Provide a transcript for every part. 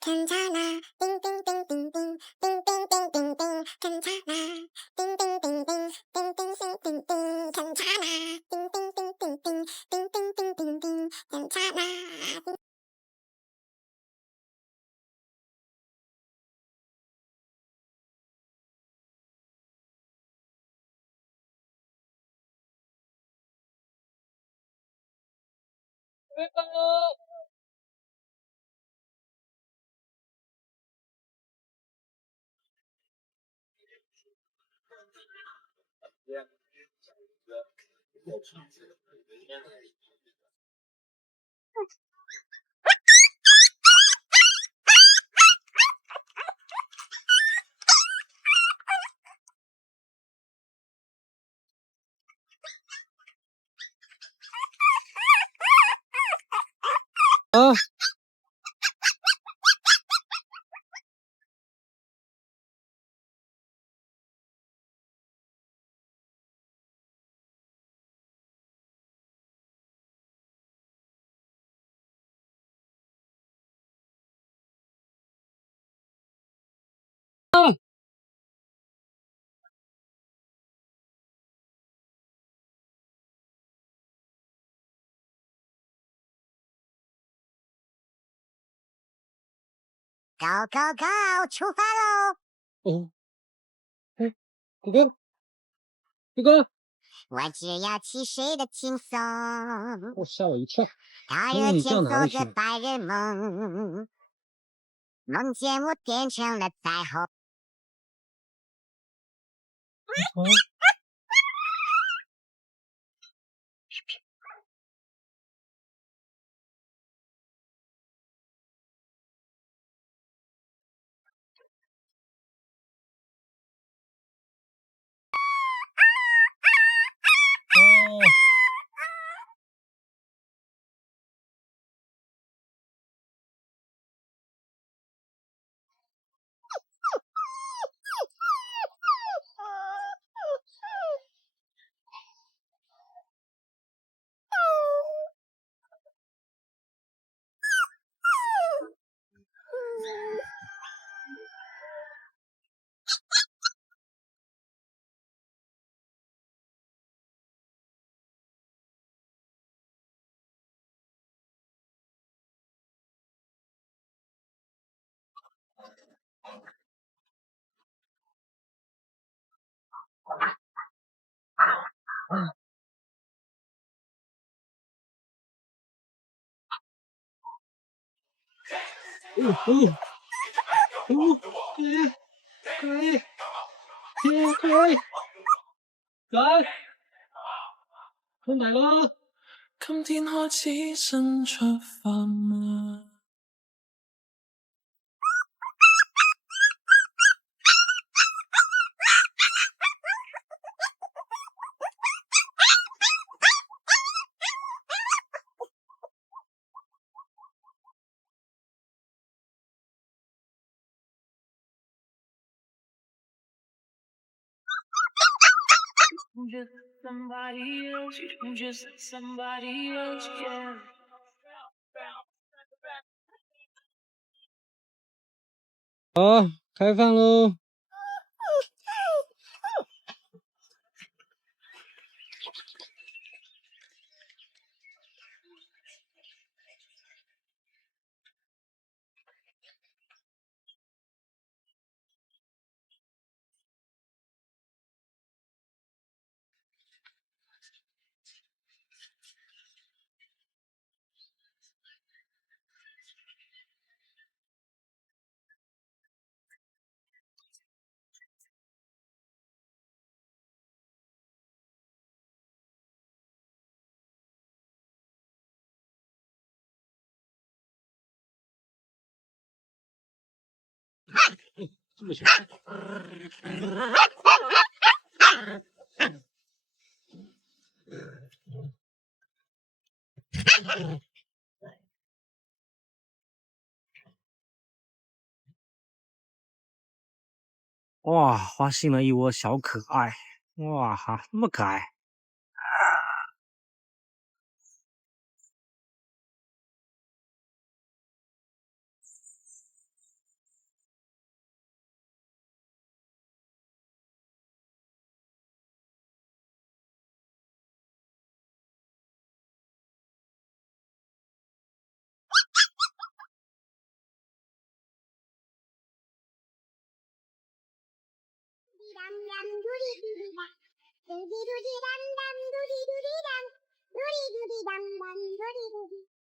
侦查啦，叮叮叮叮叮，叮叮叮叮叮，侦查啦，叮叮叮叮，叮叮叮叮叮，侦查啦，叮叮叮叮叮，叮叮叮叮叮，侦查啦。Go go go！ 出发喽！哦，哎，狗狗，狗狗，我只要骑谁的轻松，我吓我一跳。大热天走着白日梦，梦见我变成了彩虹。去嚟啦！今天開始新出發嗎？好，开饭喽！这么小。哇，花信了一窝小可爱，哇哈，那么可爱。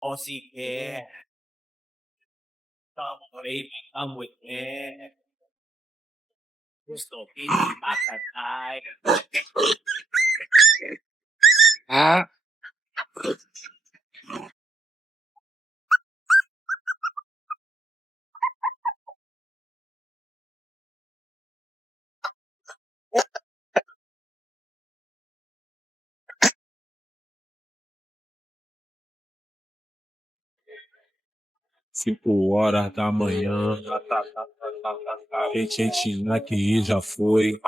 Así que estamos ahí, estamos justo aquí, Macatay. Ah. Cinco horas da manhã, Argentina que já foi,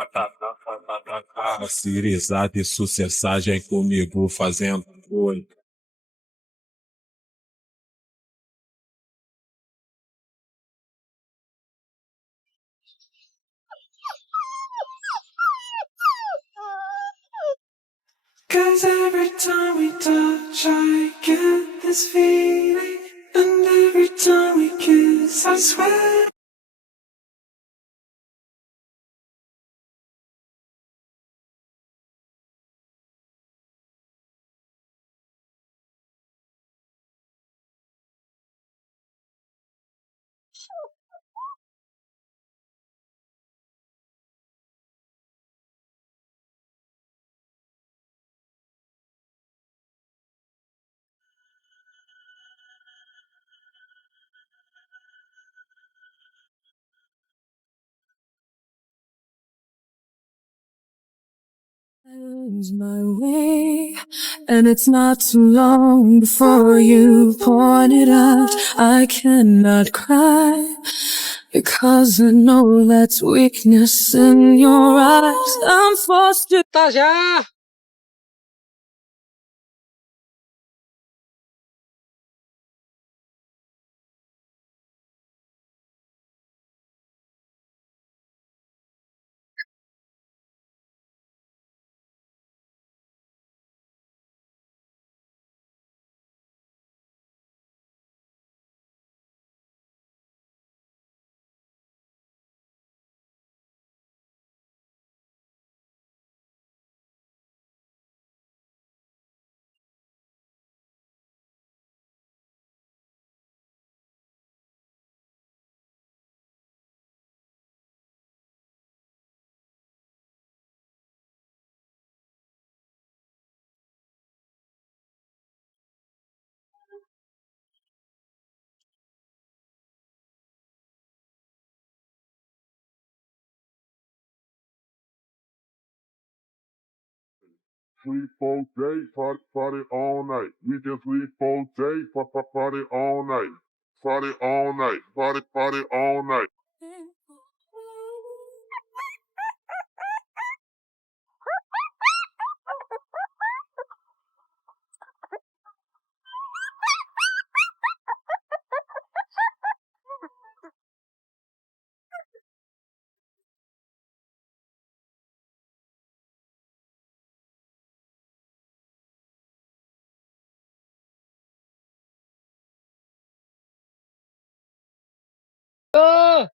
cirizada e sucessagem comigo fazendo foi. Cause every time we touch I get this feeling, and every time we kiss I swear. I lose my way, and it's not too long before you point it out. I cannot cry, because I know that's weakness in your eyes. I'm forced to 大侠，Sleep all day, party all night. We can sleep all day, party all night. Party all night, party all night.哥，